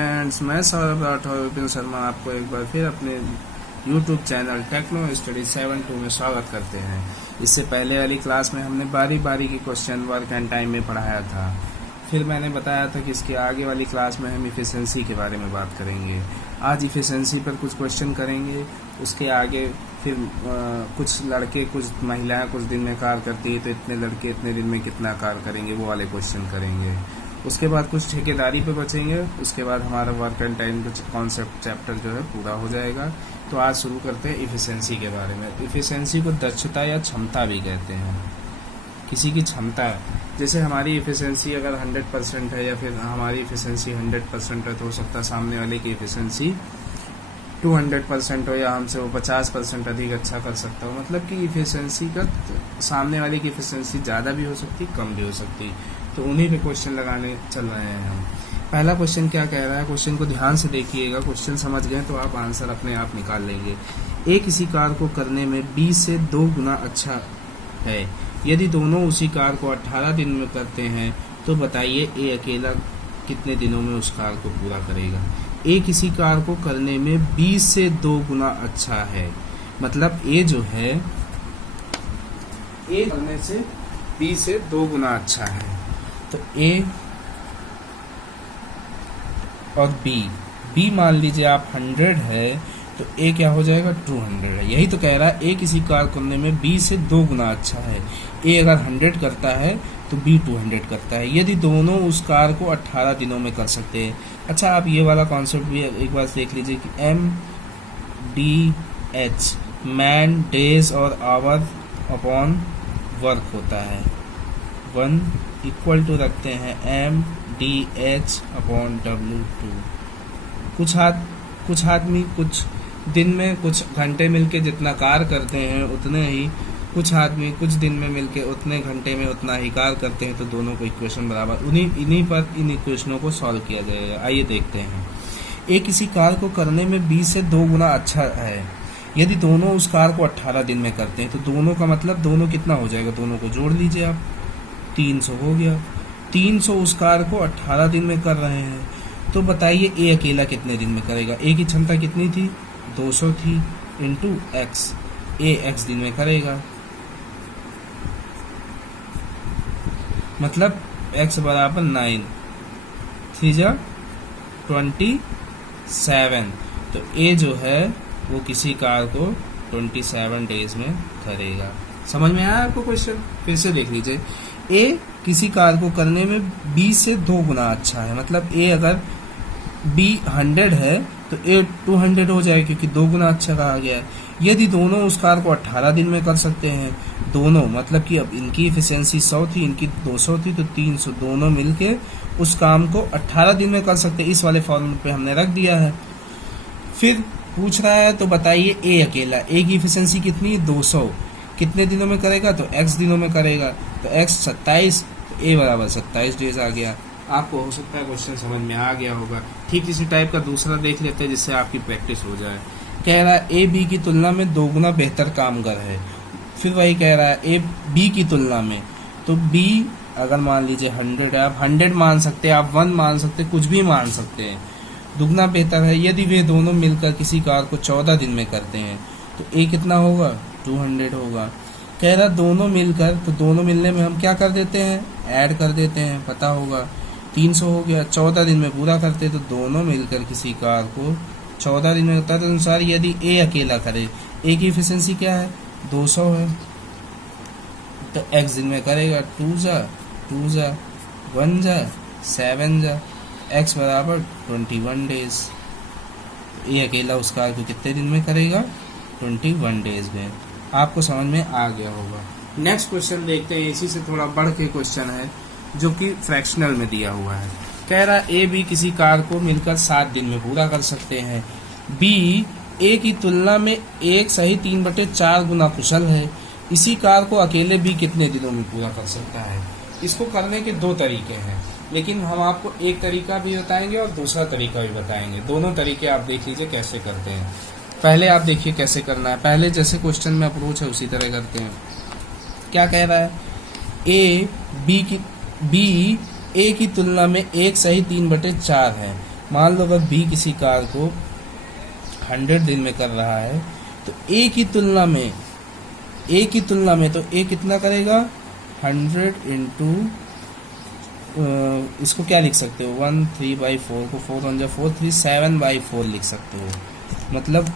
Friends, मैं सौरभ राठौर विपिन शर्मा आपको एक बार फिर अपने YouTube चैनल टेक्नो स्टडी 7.2 में स्वागत करते हैं। इससे पहले वाली क्लास में हमने बारी बारी की क्वेश्चन वर्क एंड टाइम में पढ़ाया था। फिर मैंने बताया था कि इसके आगे वाली क्लास में हम इफ़िशेंसी के बारे में बात करेंगे। आज इफ़िशेंसी पर कुछ क्वेश्चन करेंगे। उसके आगे फिर कुछ लड़के कुछ महिलाएं कुछ दिन में कार्य करती है तो इतने लड़के इतने दिन में कितना कार्य करेंगे, वो वाले क्वेश्चन करेंगे। उसके बाद कुछ ठेकेदारी पे बचेंगे। उसके बाद हमारा वर्क एंड टाइम का कॉन्सेप्ट चैप्टर जो है पूरा हो जाएगा। तो आज शुरू करते हैं इफ़िशेंसी के बारे में। इफ़िशेंसी को दक्षता या क्षमता भी कहते हैं। किसी की क्षमता, जैसे हमारी इफ़िशेंसी अगर 100% है या फिर हमारी इफ़िशेंसी 100% है तो हो सकता है सामने वाले की इफ़िशेंसी 200% हो या हमसे वो 50% अधिक अच्छा कर सकता हो। मतलब कि इफ़िशेंसी का सामने वाले की इफ़िशेंसी ज़्यादा भी हो सकती, कम भी हो सकती। तो उन्हीं पे क्वेश्चन लगाने चल रहे हैं हम। पहला क्वेश्चन क्या कह रहा है, क्वेश्चन को ध्यान से देखिएगा। क्वेश्चन समझ गए तो आप आंसर अपने आप निकाल लेंगे। ए किसी कार्य को करने में 20 से 2 गुना अच्छा है। यदि दोनों उसी कार्य को 18 दिन में करते हैं तो बताइए ए अकेला कितने दिनों में उस कार्य को पूरा करेगा। ए किसी कार्य को करने में 20 से 2 गुना अच्छा है। मतलब ए जो है ए करने से 20 से 2 गुना अच्छा है। तो ए और बी मान लीजिए आप 100 है तो ए क्या हो जाएगा 200 है। यही तो कह रहा है ए किसी कार्य करने में 20 से 2 गुना अच्छा है। ए अगर 100 करता है तो बी 200 करता है। यदि दोनों उस कार्य को 18 दिनों में कर सकते हैं। अच्छा, आप ये वाला कॉन्सेप्ट भी एक बार देख लीजिए कि MDH मैन डेज और आवर अपॉन वर्क होता है। 1 इक्वल टू रखते हैं MDH अपॉन W2। कुछ आदमी कुछ दिन में कुछ घंटे मिलके जितना कार्य करते हैं उतने ही कुछ आदमी कुछ दिन में मिलके उतने घंटे में उतना ही कार्य करते हैं। तो दोनों को इक्वेशन बराबर इन्हीं पर इन इक्वेशनों को सॉल्व किया जाएगा। आइए देखते हैं। ए किसी कार्य को करने में 20 से 2 गुना अच्छा है। यदि दोनों उस कार्य को 18 दिन में करते हैं तो दोनों का मतलब दोनों कितना हो जाएगा, दोनों को जोड़ लीजिए आप, 300 हो गया। 300 उस कार्य को 18 दिन में कर रहे हैं तो बताइए ए अकेला कितने दिन में करेगा। ए की क्षमता कितनी थी, 200 थी, इंटू एक्स। ए एक्स दिन में करेगा, मतलब x बराबर 9, 3 जा 27। तो ए जो है वो किसी कार्य को 27 डेज में करेगा। समझ में आया आपको क्वेश्चन? फिर से देख लीजिए। ए किसी कार्य को करने में 20 से 2 गुना अच्छा है। मतलब ए अगर बी 100 है तो ए 200 हो जाए क्योंकि 2 गुना अच्छा कहा गया है। यदि दोनों उस कार्य को 18 दिन में कर सकते हैं, दोनों मतलब कि अब इनकी इफिशिएंसी 100 थी, इनकी 200 थी, तो 300 दोनों मिलके उस काम को 18 दिन में कर सकते हैं। इस वाले फॉर्मूले पे हमने रख दिया है। फिर पूछ रहा है तो बताइए ए अकेला, ए की इफिशिएंसी कितनी, 200, कितने दिनों में करेगा, तो x दिनों में करेगा। तो x 27, तो a बराबर 27 डेज आ गया। आपको हो सकता है क्वेश्चन समझ में आ गया होगा। ठीक इसी टाइप का दूसरा देख लेते हैं जिससे आपकी प्रैक्टिस हो जाए। कह रहा है ए बी की तुलना में 2 गुना बेहतर कामगर है। फिर वही कह रहा है ए बी की तुलना में, तो बी अगर मान लीजिए 100 है, आप 100 मान सकते हैं, आप 1 मान सकते हैं, कुछ भी मान सकते हैं। दुगना बेहतर है। यदि वे दोनों मिलकर किसी कार्य को 14 दिन में करते हैं तो ए कितना होगा, 200 होगा। कह रहा दोनों मिलकर, तो दोनों मिलने में हम क्या कर देते हैं, ऐड कर देते हैं, पता होगा 300 हो गया। 14 दिन में पूरा करते तो दोनों मिलकर किसी कार्य को 14 दिन में होता है। तो अनुसार यदि ए अकेला करे, ए की इफिशिएंसी क्या है, 200 है, तो x दिन में करेगा, 2 जा 1 जा 7 जा, x बराबर 21 डेज। ए अकेला उस कार्य को कितने दिन में करेगा, 21 डेज में। आपको समझ में आ गया होगा। नेक्स्ट क्वेश्चन देखते हैं। इसी से थोड़ा बढ़ के क्वेश्चन है जो कि फ्रैक्शनल में दिया हुआ है। कह रहा ए बी किसी कार्य को मिलकर 7 दिन में पूरा कर सकते हैं। बी ए की तुलना में 1 सही 3/4 गुना कुशल है। इसी कार्य को अकेले बी कितने दिनों में पूरा कर सकता है। इसको करने के 2 तरीके हैं, लेकिन हम आपको एक तरीका भी बताएंगे और दूसरा तरीका भी बताएंगे। दोनों तरीके आप देख लीजिए कैसे करते हैं। पहले आप देखिए कैसे करना है। पहले जैसे क्वेश्चन में अप्रोच है उसी तरह करते हैं। क्या कह रहा है, बी ए की तुलना में 1 सही 3/4 है। मान लो अगर बी किसी कार्य को 100 दिन में कर रहा है तो ए की तुलना में तो ए कितना करेगा 100 इंटू, इसको क्या लिख सकते हो 1/3/4 को 4 1 जा 4 3 7/4 लिख सकते हो, मतलब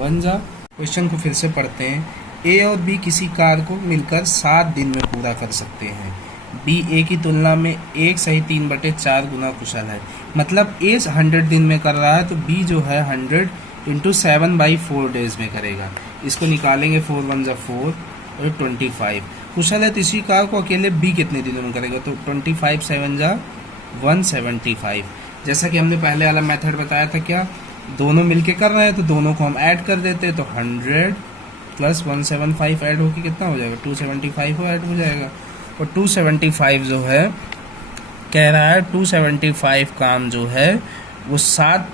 1 जा। क्वेश्चन को फिर से पढ़ते हैं। ए और बी किसी कार्य को मिलकर 7 दिन में पूरा कर सकते हैं। बी ए की तुलना में 1 सही 3/4 गुना कुशल है, मतलब ए 100 दिन में कर रहा है तो बी जो है 100 इंटू 7/4 डेज में करेगा। इसको निकालेंगे 4 1 जा 4 और 25 कुशल है तो इसी कार्य को अकेले बी कितने दिनों में करेगा, तो 25 7 जा 175। जैसा कि हमने पहले वाला मेथड बताया था, क्या दोनों मिलके कर रहे हैं तो दोनों को हम ऐड कर देते हैं, तो 100 प्लस 175 ऐड होकर कितना हो जाएगा 275 हो ऐड हो जाएगा। और 275 जो है कह रहा है 275 काम जो है वो 7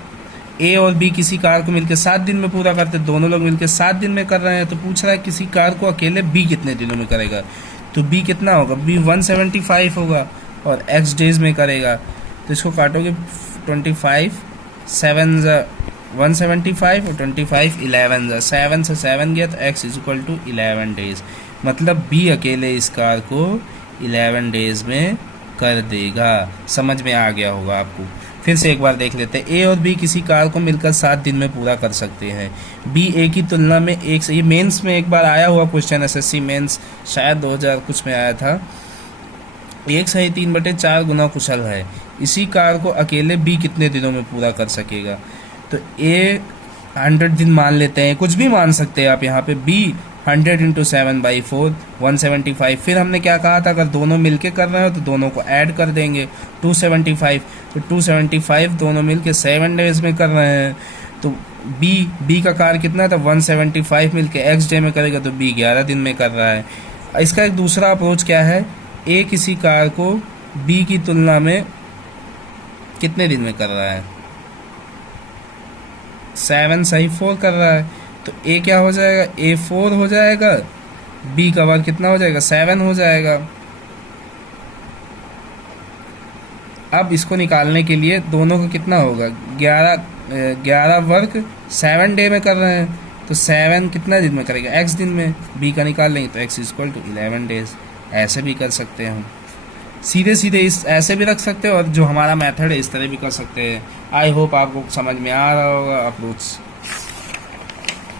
ए और बी किसी कार को मिलकर 7 दिन में पूरा करते, दोनों लोग मिलकर 7 दिन में कर रहे हैं, तो पूछ रहा है किसी कार को अकेले बी कितने दिनों में करेगा, तो बी कितना होगा, बी 175 होगा और x डेज में करेगा। तो इसको काटोगे 25 7 जा 175 और 25 11 जा 7 से 7 गया तो x इक्वल टू 11 डेज, मतलब बी अकेले इस कार को 11 डेज में कर देगा। समझ में आ गया होगा आपको। फिर से एक बार देख लेते हैं। ए और बी किसी कार को मिलकर 7 दिन में पूरा कर सकते हैं। बी ए की तुलना में एक से, ये मेंस में एक बार आया हुआ क्वेश्चन, एसएससी मेंस शायद 2000 कुछ में आया था, 1 सही 3/4 गुना कुशल है, इसी कार को अकेले बी कितने दिनों में पूरा कर सकेगा। तो ए 100 दिन मान लेते हैं, कुछ भी मान सकते हैं आप यहाँ पे, बी 100 इंटू 7/4 175। फिर हमने क्या कहा था, अगर दोनों मिलके कर रहे हो तो दोनों को ऐड कर देंगे 275, तो 275 दोनों मिलके 7 डेज में कर रहे हैं, तो बी का कार कितना था 175 मिलके x डे में करेगा तो बी 11 दिन में कर रहा है। इसका एक दूसरा अप्रोच क्या है, ए किसी कार को बी की तुलना में कितने दिन में कर रहा है 7 सही 4 कर रहा है, तो ए क्या हो जाएगा ए 4 हो जाएगा, बी का वर्ग कितना हो जाएगा 7 हो जाएगा। अब इसको निकालने के लिए दोनों का कितना होगा 11 वर्ग 7 डे में कर रहे हैं, तो 7 कितना दिन में करेगा x दिन में, बी का निकाल लेंगे तो x इक्वल टू 11 डेज। ऐसे भी कर सकते हैं हम, सीधे सीधे इस ऐसे भी रख सकते हैं, और जो हमारा मेथड है इस तरह भी कर सकते हैं। आई होप आपको समझ में आ रहा होगा अप्रोच।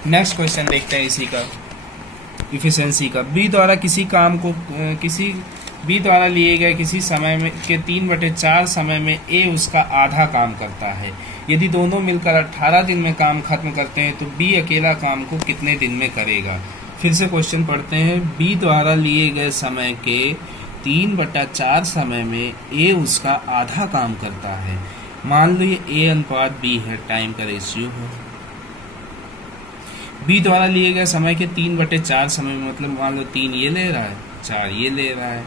नेक्स्ट क्वेश्चन देखते हैं इसी का, इफिशिएंसी का। बी द्वारा किसी काम को बी द्वारा लिए गए किसी समय में के 3/4 समय में ए उसका आधा काम करता है। यदि दोनों मिलकर 18 दिन में काम खत्म करते हैं तो बी अकेला काम को कितने दिन में करेगा। फिर से क्वेश्चन पढ़ते हैं। बी द्वारा लिए गए समय के 3/4 समय में ए उसका आधा काम करता है। मान लो ये ए अनुपात बी है, टाइम का रेशियो है। बी द्वारा लिए गए समय के 3/4 समय में, मतलब मान लो 3 ये ले रहा है 4 ये ले रहा है,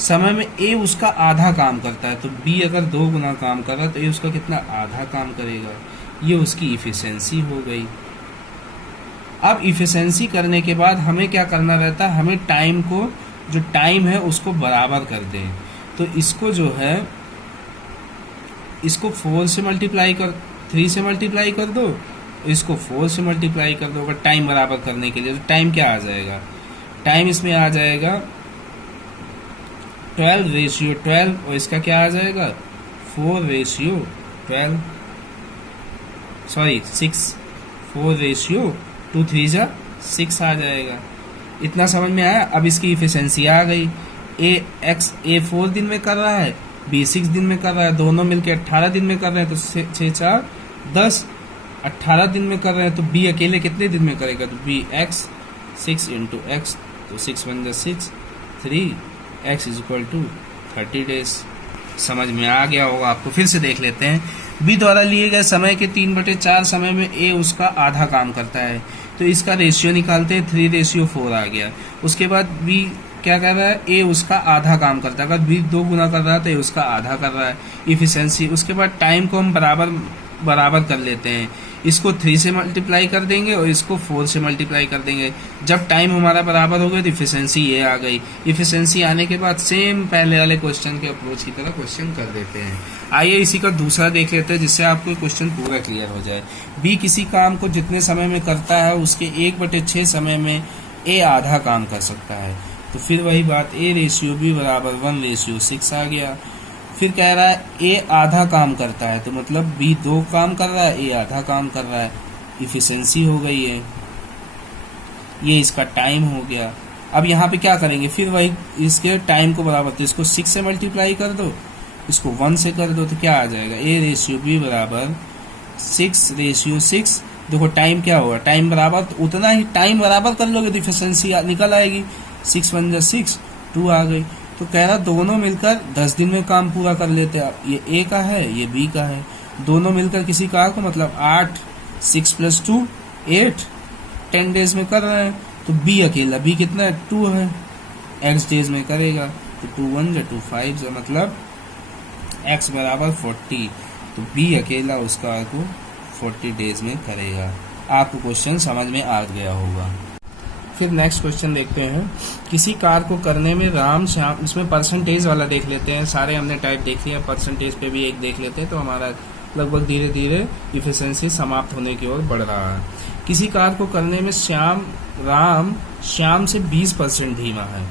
समय में ए उसका आधा काम करता है, तो बी अगर 2 गुना काम कर रहा है तो ए उसका कितना आधा काम करेगा। ये उसकी इफिशिएंसी हो गई। अब इफिशिएंसी करने के बाद हमें क्या करना रहता है, हमें टाइम को, जो टाइम है उसको बराबर कर दें। तो इसको जो है इसको 4 से मल्टीप्लाई कर 3 से मल्टीप्लाई कर दो, इसको 4 से मल्टीप्लाई कर दो। अगर टाइम बराबर करने के लिए तो टाइम क्या आ जाएगा, टाइम इसमें आ जाएगा 12:12 और इसका क्या आ जाएगा 4:12, सॉरी 6, 4:2 3 जा 6 आ जाएगा। इतना समझ में आया। अब इसकी इफिशिएंसी आ गई। ए 4 दिन में कर रहा है, बी 6 दिन में कर रहा है, दोनों मिलके 18 दिन में कर रहे हैं, तो 6 4 10 18 दिन में कर रहे हैं, तो बी अकेले कितने दिन में करेगा, तो बी x 6 इंटू एक्स, तो 6 1 जा 6 3 x इक्वल टू 30 डेज। समझ में आ गया होगा आपको। फिर से देख लेते हैं। बी द्वारा लिए गए समय के 3/4 समय में ए उसका आधा काम करता है, तो इसका रेशियो निकालते हैं, 3:4 आ गया। उसके बाद बी क्या कर रहा है, ए उसका आधा काम करता है, अगर बी 2 गुना कर रहा है तो ए उसका आधा कर रहा है, इफिशिएंसी। उसके बाद टाइम को हम बराबर कर लेते हैं। इसको 3 से मल्टीप्लाई कर देंगे और इसको 4 से मल्टीप्लाई कर देंगे। जब टाइम हमारा बराबर हो गया तो इफिशिएंसी ये आ गई। इफिशिएंसी आने के बाद सेम पहले वाले क्वेश्चन के अप्रोच की तरह क्वेश्चन कर देते हैं। आइए इसी का दूसरा देख लेते हैं जिससे आपको क्वेश्चन पूरा क्लियर हो जाए। बी किसी काम को जितने समय में करता है उसके 1/6 समय में ए आधा काम कर सकता है। तो फिर वही बात, A रेशियो B बराबर 1:6 आ गया। फिर कह रहा है ए आधा काम करता है, तो मतलब बी 2 काम कर रहा है, ए आधा काम कर रहा है। इफिशिएंसी हो गई है, ये इसका टाइम हो गया। अब यहाँ पे क्या करेंगे, फिर वही इसके टाइम को बराबर, तो इसको 6 से मल्टीप्लाई कर दो, इसको 1 से कर दो, तो क्या आ जाएगा, ए रेशियो बी बराबर 6:6। देखो टाइम क्या होगा, टाइम बराबर, तो उतना ही टाइम बराबर कर लोगे तो इफिशिएंसी निकल आएगी। 6 1 जा 6, 2 आ गई। तो कह रहा दोनों मिलकर 10 दिन में काम पूरा कर लेते हैं। ये ए का है, ये बी का है, दोनों मिलकर किसी कार को, मतलब 8, 6 + 2 8, 10 डेज में कर रहे हैं। तो बी अकेला, बी कितना है, 2 है, x डेज में करेगा। तो 2 1 जा 2 5 जा, मतलब x बराबर 40। तो बी अकेला उस कार को 40 डेज में करेगा। आपको क्वेश्चन समझ में आ गया होगा। फिर नेक्स्ट क्वेश्चन देखते हैं। किसी कार को करने में राम श्याम, इसमें परसेंटेज वाला देख लेते हैं, सारे हमने टाइप देख लिया, परसेंटेज पे भी एक देख लेते हैं, तो हमारा लगभग धीरे धीरे इफिशिएंसी समाप्त होने की ओर बढ़ रहा है। किसी कार को करने में राम श्याम से 20% धीमा है।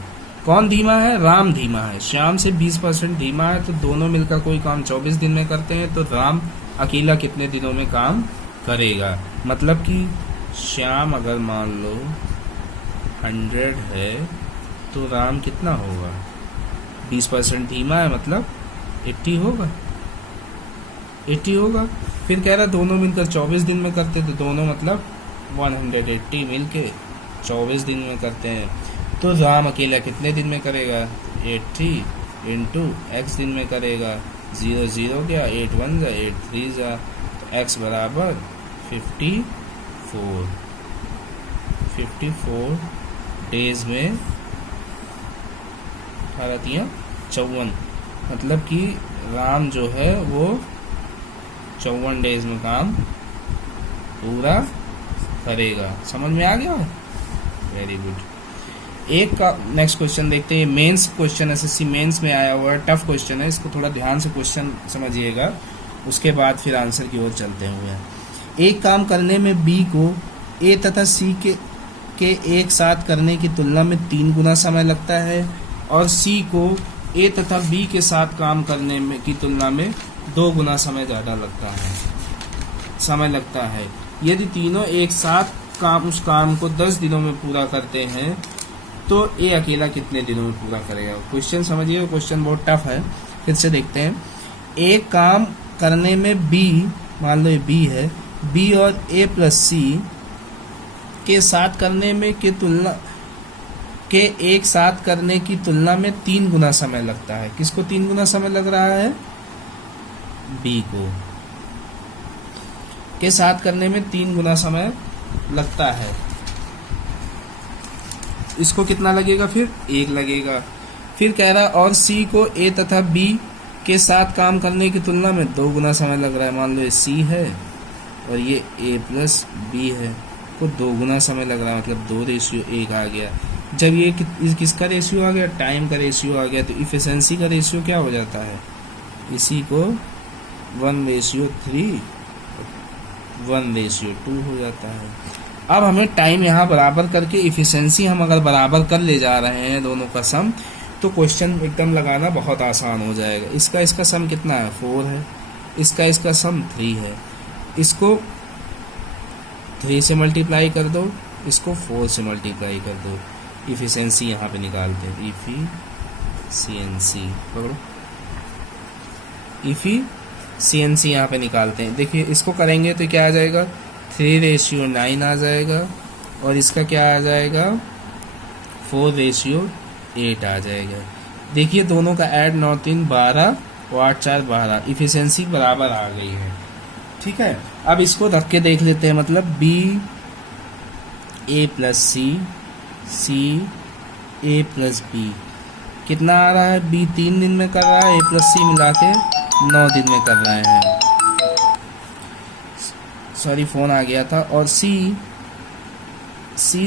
कौन धीमा है, राम धीमा है, श्याम से 20% धीमा है। तो दोनों मिलकर कोई काम 24 दिन में करते हैं, तो राम अकेला कितने दिनों में काम करेगा। मतलब कि श्याम अगर मान लो 100 है तो राम कितना होगा, 20% धीमा है, मतलब 80 होगा, 80 होगा। फिर कह रहा दोनों मिलकर 24 दिन में करते, तो दोनों मतलब 180 मिलके 24 दिन में करते हैं। तो राम अकेला कितने दिन में करेगा, 80 × x दिन में करेगा। 0 0 गया, 8 1 जा, 8 3 जा, तो x बराबर 54 डेज में 54, मतलब कि राम जो है वो 54 डेज में काम पूरा करेगा। समझ में आ गया, वेरी गुड। एक का नेक्स्ट क्वेश्चन देखते हैं। मेंस क्वेश्चन, एसएससी मेंस में आया हुआ है, टफ क्वेश्चन है, इसको थोड़ा ध्यान से क्वेश्चन समझिएगा, उसके बाद फिर आंसर की ओर चलते हुए। एक काम करने में बी को ए तथा सी के एक साथ करने की तुलना में 3 गुना समय लगता है, और सी को ए तथा बी के साथ काम करने में की तुलना में 2 गुना समय ज़्यादा लगता है। यदि तीनों एक साथ उस काम को 10 दिनों में पूरा करते हैं तो ए अकेला कितने दिनों में पूरा करेगा। क्वेश्चन समझिए, क्वेश्चन बहुत टफ है, फिर से देखते हैं। एक काम करने में बी, मान लो ये बी है, बी और ए प्लस सी के साथ करने में एक साथ करने की तुलना में 3 गुना समय लगता है। किसको 3 गुना समय लग रहा है, बी को के साथ करने में 3 गुना समय लगता है। इसको कितना लगेगा, फिर 1 लगेगा। फिर कह रहा है और सी को ए तथा बी के साथ काम करने की तुलना में 2 गुना समय लग रहा है। मान लो ये सी है और ये ए प्लस बी है, को 2 गुना समय लग रहा है, मतलब 2:1 आ गया। जब ये किसका रेशियो आ गया, टाइम का रेशियो आ गया, तो इफिशिएंसी का रेशियो क्या हो जाता है, इसी को 1:3 1:2 हो जाता है। अब हमें टाइम यहाँ बराबर करके इफिशिएंसी हम अगर बराबर कर ले जा रहे हैं दोनों का सम, तो क्वेश्चन एकदम लगाना बहुत आसान हो जाएगा। इसका सम कितना है, 4 है, इसका सम 3 है। इसको 3 से मल्टीप्लाई कर दो, इसको 4 से मल्टीप्लाई कर दो, इफिशिएंसी यहाँ पे निकालते हैं। इफिशिएंसी यहाँ पे निकालते हैं। देखिए इसको करेंगे तो क्या आ जाएगा, 3:9 आ जाएगा, और इसका क्या आ जाएगा, 4:8 आ जाएगा। देखिए दोनों का ऐड 9 3 12 और 8 4 12, इफिशिएंसी बराबर आ गई है। ठीक है, अब इसको रख के देख लेते हैं, मतलब बी ए प्लस सी ए प्लस बी कितना आ रहा है, बी 3 दिन में कर रहा है, ए प्लस सी मिला के 9 दिन में कर रहे हैं। सॉरी फ़ोन आ गया था। और सी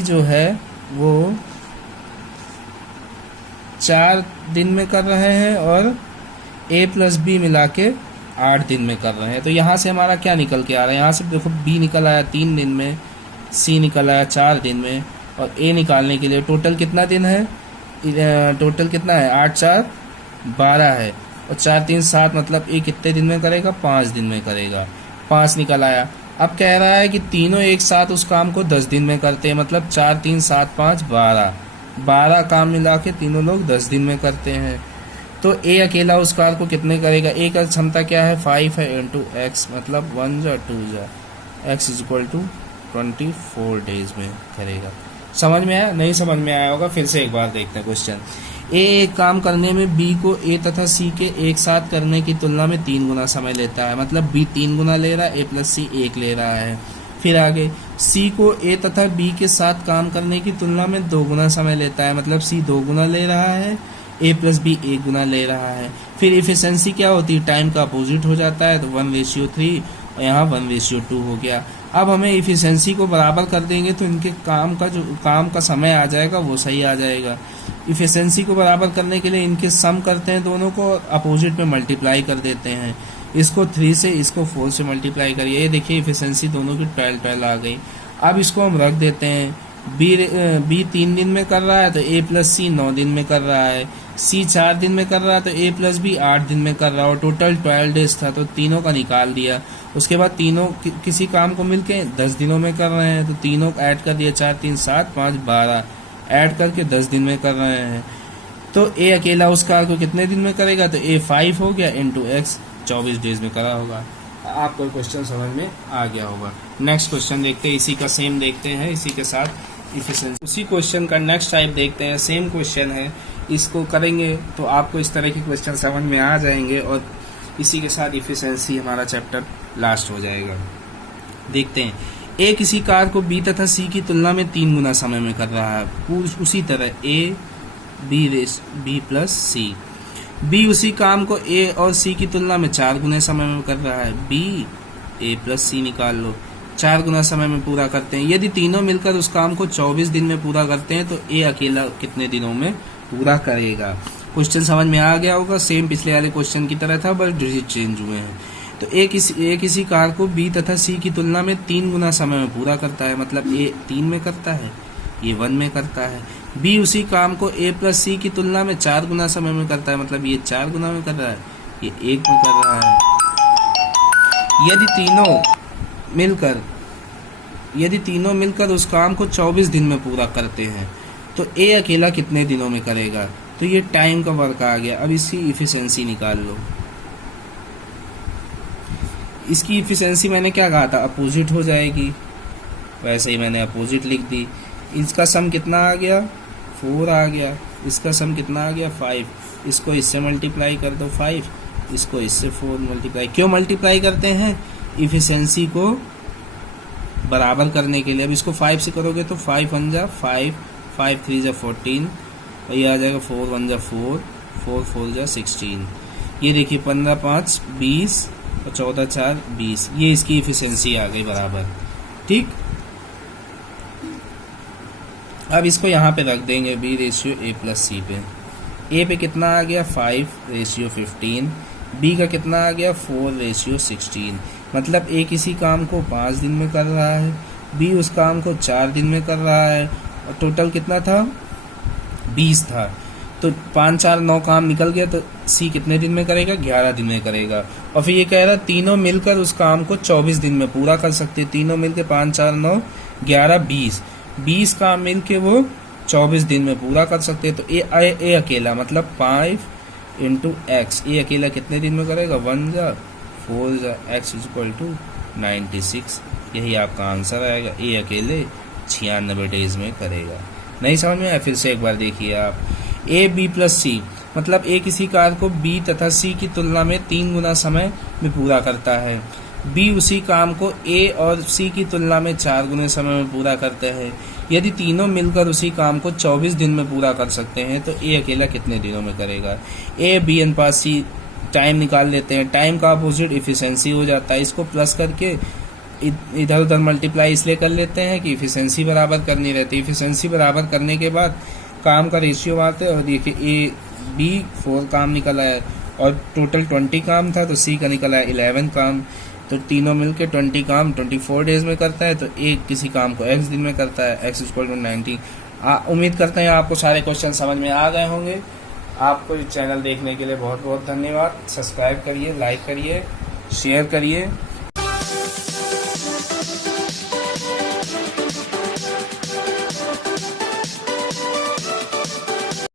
जो है वो 4 दिन में कर रहे हैं और ए प्लस बी मिला के 8 दिन में कर रहे हैं। तो यहाँ से हमारा क्या निकल के आ रहा है, यहाँ से देखो बी निकल आया 3 दिन में, सी निकल आया 4 दिन में, और ए निकालने के लिए टोटल कितना दिन है, टोटल कितना है 8 4 12 है, और 4 3 7 मतलब ए कितने दिन में करेगा, 5 दिन में करेगा। 5 निकल आया। अब कह रहा है कि तीनों एक साथ उस काम को 10 दिन में करते हैं, मतलब 4 3 7 5 12 काम मिला के तीनों लोग 10 दिन में करते हैं। तो ए अकेला उस कार को कितने करेगा, ए का क्षमता क्या है 5 है इंटू एक्स, मतलब 1 जा 2 जा x is equal to 24 days में करेगा। समझ में आया? नहीं समझ में आया होगा, फिर से एक बार देखते हैं क्वेश्चन। ए एक काम करने में बी को ए तथा सी के एक साथ करने की तुलना में 3 गुना समय लेता है, मतलब बी 3 गुना ले रहा है, ए प्लस सी 1 ले रहा है। फिर आगे सी को ए तथा बी के साथ काम करने की तुलना में 2 गुना समय लेता है, मतलब सी 2 गुना ले रहा है, ए प्लस बी 1 गुना ले रहा है। फिर इफिशिएंसी क्या होती है, टाइम का अपोजिट हो जाता है, तो 1:3 और यहाँ 1:2 हो गया। अब हमें इफिशिएंसी को बराबर कर देंगे तो इनके काम का समय आ जाएगा वो सही आ जाएगा। इफिशिएंसी को बराबर करने के लिए इनके सम करते हैं दोनों को, अपोजिट में मल्टीप्लाई कर देते हैं। इसको 3 से इसको 4 से मल्टीप्लाई करिए, ये देखिए इफिशिएंसी दोनों की 12 आ गई। अब इसको हम रख देते हैं, बी 3 दिन में कर रहा है तो ए प्लस सी 9 दिन में कर रहा है, सी 4 दिन में कर रहा है तो ए प्लस बी 8 दिन में कर रहा है, और टोटल 12 डेज था तो तीनों का निकाल दिया। उसके बाद तीनों किसी काम को मिलके 10 दिनों में कर रहे हैं, तो तीनों ऐड कर दिया, 4 3 7 5 12 ऐड करके 10 दिन में कर रहे हैं। तो ए अकेला उस कार को कितने दिन में करेगा, तो ए 5 हो गया इंटू एक्स 24 डेज में करा होगा। आपको क्वेश्चन समझ में आ गया होगा। नेक्स्ट क्वेश्चन देखते हैं, इसी का सेम देखते हैं, इसी के साथ इफिशिएंसी। उसी क्वेश्चन का नेक्स्ट टाइप देखते हैं, सेम क्वेश्चन है, इसको करेंगे तो आपको इस तरह के क्वेश्चन समझ में आ जाएंगे और इसी के साथ इफिशिएंसी हमारा चैप्टर लास्ट हो जाएगा। देखते हैं, ए किसी कार को बी तथा सी की तुलना में 3 गुना समय में कर रहा है। उसी तरह A B plus C, B उसी काम को ए और सी की तुलना में 4 गुने समय में कर रहा है। बी ए प्लस सी निकाल लो, 4 गुना समय में पूरा करते हैं। यदि तीनों मिलकर उस काम को 24 दिन में पूरा करते हैं तो ए अकेला कितने दिनों में पूरा करेगा। क्वेश्चन समझ में आ गया होगा, सेम पिछले वाले क्वेश्चन की तरह था, बस डिजिट चेंज हुए हैं। तो ए किसी कार को बी तथा सी की तुलना में 3 गुना समय में पूरा करता है, मतलब ए 3 में करता है, ये 1 में करता है। बी उसी काम को ए प्लस सी की तुलना में 4 गुना समय में करता है, मतलब ये 4 गुना में कर रहा है, ये 1 में कर रहा है। यदि तीनों मिलकर उस काम को 24 दिन में पूरा करते हैं तो ए अकेला कितने दिनों में करेगा। तो ये टाइम का वर्क आ गया। अब इसकी इफिशिएंसी निकाल लो। इसकी इफिशिएंसी मैंने क्या कहा था, अपोजिट हो जाएगी, वैसे ही मैंने अपोजिट लिख दी। इसका सम कितना आ गया, 4 आ गया। इसका सम कितना आ गया, 5। इसको इससे मल्टीप्लाई कर दो 5, इसको इससे 4 मल्टीप्लाई। क्यों मल्टीप्लाई करते हैं, इफिशिएंसी को बराबर करने के लिए। अब इसको 5 से करोगे तो 5 1 जा 5, 5 3 जा 14, और ये आ जाएगा 4 1 जा 4, 4 4 जा 16। ये देखिए 15 5 20 और 14 4 20, ये इसकी इफिशिएंसी आ गई बराबर। ठीक, अब इसको यहाँ पे रख देंगे बी रेशियो ए प्लस सी पे। ए पे कितना आ गया 5:15, बी का कितना आ गया 4:16। मतलब ए किसी काम को 5 दिन में कर रहा है, बी उस काम को 4 दिन में कर रहा है, और टोटल कितना था 20 था। तो 5 4 9 काम निकल गया, तो सी कितने दिन में करेगा, 11 दिन में करेगा। और फिर ये कह रहा है तीनों मिलकर उस काम को 24 दिन में पूरा कर सकते हैं। तीनों मिलकर 5 4 9 11 20 काम मिल के वो 24 दिन में पूरा कर सकते हैं। तो ए अकेला मतलब 5 इंटू एक्स, ए अकेला कितने दिन में करेगा, 1 जा 4 जा एक्स इज इक्वल टू 96। यही आपका आंसर आएगा, ए अकेले 96 डेज में करेगा। नहीं समझ में आया, फिर से एक बार देखिए आप। ए बी प्लस सी, मतलब ए किसी कार्य को बी तथा सी की तुलना में 3 गुना समय में पूरा करता है। बी उसी काम को ए और सी की तुलना में 4 गुने समय में पूरा करते हैं। यदि तीनों मिलकर उसी काम को 24 दिन में पूरा कर सकते हैं तो ए अकेला कितने दिनों में करेगा। ए बी अनुपात सी, टाइम निकाल लेते हैं। टाइम का अपोजिट इफिशिएंसी हो जाता है। इसको प्लस करके इधर उधर मल्टीप्लाई इसलिए कर लेते हैं कि इफिशिएंसी बराबर करनी रहती है। इफिशिएंसी बराबर करने के बाद काम का रेशियो मारते हैं और देखिए ए बी 4 काम निकला है और टोटल 20 काम था तो सी का निकला है 11 काम। तो तीनों मिलके 20 काम 24 डेज में करता है, तो एक किसी काम को x दिन में करता है, x = 90। उम्मीद करते हैं आपको सारे क्वेश्चन समझ में आ गए होंगे। आपको इस चैनल देखने के लिए बहुत बहुत धन्यवाद। सब्सक्राइब करिए, लाइक करिए, शेयर करिए।